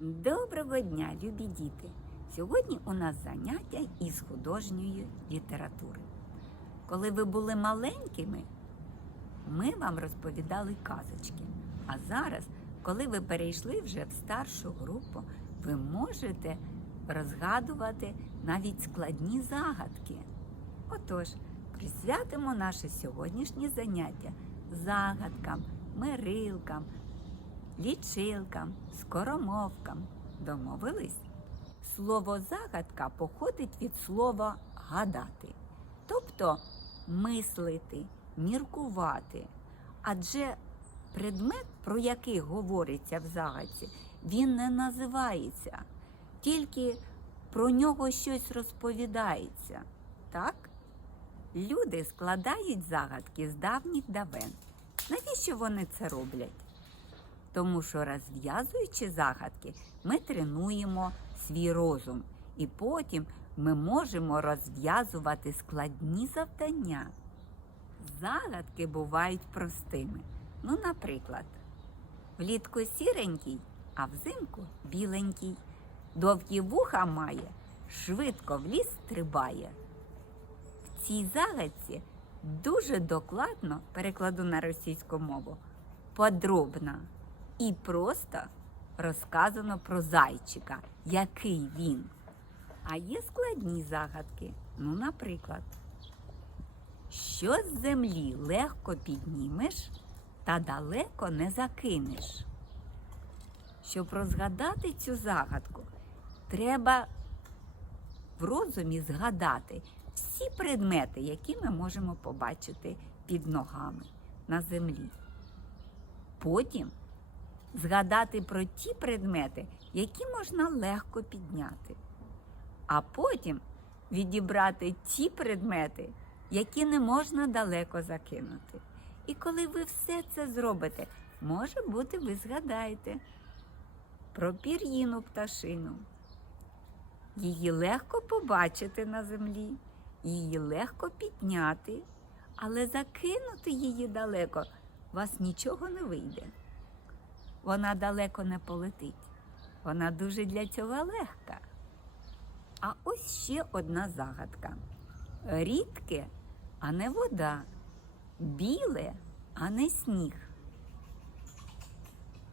Доброго дня, любі діти! Сьогодні у нас заняття із художньої літератури. Коли ви були маленькими, ми вам розповідали казочки. А зараз, коли ви перейшли вже в старшу групу, ви можете розгадувати навіть складні загадки. Отож, присвятимо наше сьогоднішнє заняття загадкам, мирилкам, лічилкам, скоромовкам. Домовились? Слово загадка походить від слова гадати, тобто мислити, міркувати. Адже предмет, про який говориться в загадці, він не називається, тільки про нього щось розповідається. Так? Люди складають загадки з давніх давен. Навіщо вони це роблять? Тому що розв'язуючи загадки, ми тренуємо свій розум, і потім ми можемо розв'язувати складні завдання. Загадки бувають простими. Ну, наприклад, влітку сіренький, а взимку біленький. Довгі вуха має, швидко в ліс стрибає. В цій загадці дуже докладно перекладу на російську мову, подробно і просто розказано про зайчика, який він. А є складні загадки. Ну, наприклад, що з землі легко піднімеш та далеко не закинеш. Щоб розгадати цю загадку, треба в розумі згадати всі предмети, які ми можемо побачити під ногами на землі. Потім згадати про ті предмети, які можна легко підняти. А потім відібрати ті предмети, які не можна далеко закинути. І коли ви все це зробите, може бути, ви згадаєте про пір'їну пташину. Її легко побачити на землі, її легко підняти, але закинути її далеко вас нічого не вийде. Вона далеко не полетить. Вона дуже для цього легка. А ось ще одна загадка. Рідке, а не вода, біле, а не сніг.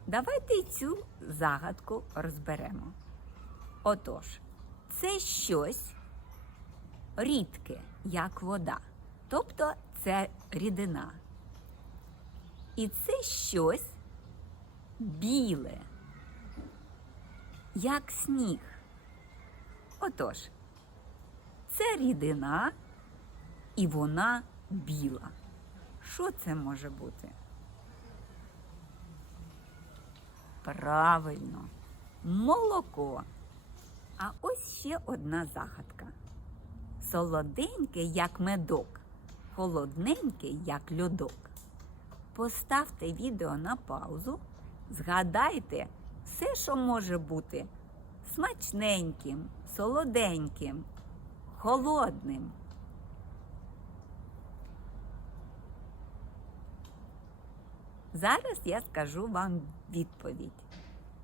Давайте цю загадку розберемо. Отож, це щось рідке, як вода, тобто це рідина. І це щось біле, як сніг. Отож, це рідина і вона біла. Що це може бути? Правильно, молоко. А ось ще одна загадка. Солоденьке, як медок, холодненьке, як льодок. Поставте відео на паузу, згадайте все, що може бути смачненьким, солоденьким, холодним. Зараз я скажу вам відповідь.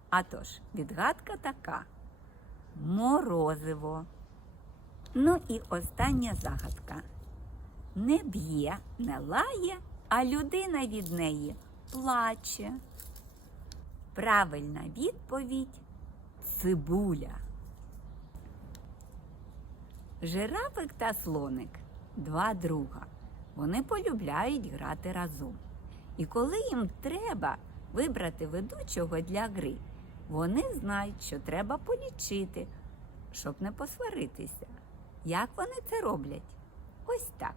А тож, відгадка така: морозиво. Ну і остання загадка. Не б'є, не лає, а людина від неї плаче. Правильна відповідь цибуля. Жирафик та слоник два друга. Вони полюбляють грати разом. І коли їм треба вибрати ведучого для гри, вони знають, що треба полічити, щоб не посваритися. Як вони це роблять? Ось так.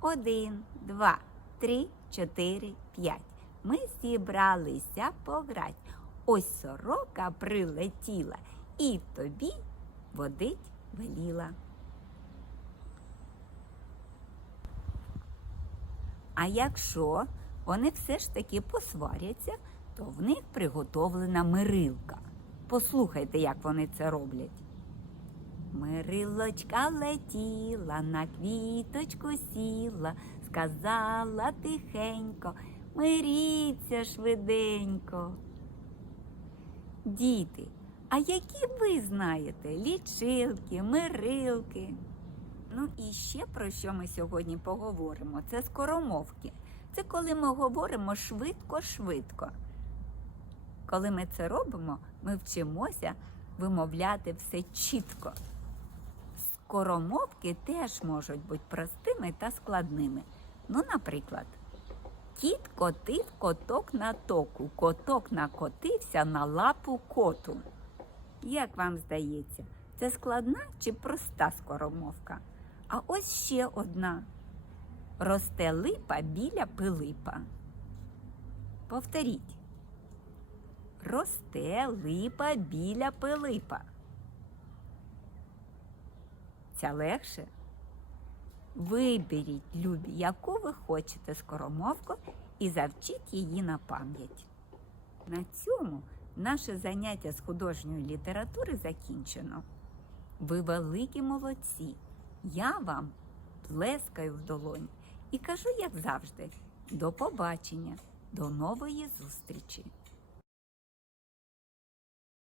Один, два, три, чотири, п'ять. Ми зібралися пограть. Ось сорока прилетіла і тобі водить веліла. А якщо вони все ж таки посваряться, то в них приготовлена мирилка. Послухайте, як вони це роблять. Мирилочка летіла, на квіточку сіла, сказала тихенько, миріться швиденько. Діти, а які ви знаєте лічилки, мирилки? Ну і ще про що ми сьогодні поговоримо? Це скоромовки. Це коли ми говоримо швидко-швидко. Коли ми це робимо, ми вчимося вимовляти все чітко. Скоромовки теж можуть бути простими та складними. Ну, наприклад, кіт котив коток на току, коток накотився на лапу коту. Як вам здається, це складна чи проста скоромовка? А ось ще одна. Росте липа біля пилипа. Повторіть. Росте липа біля пилипа. Ця легше. Виберіть, любі, яку ви хочете скоромовку і завчіть її на пам'ять. На цьому наше заняття з художньої літератури закінчено. Ви великі молодці. Я вам плескаю в долонь і кажу, як завжди, до побачення, до нової зустрічі!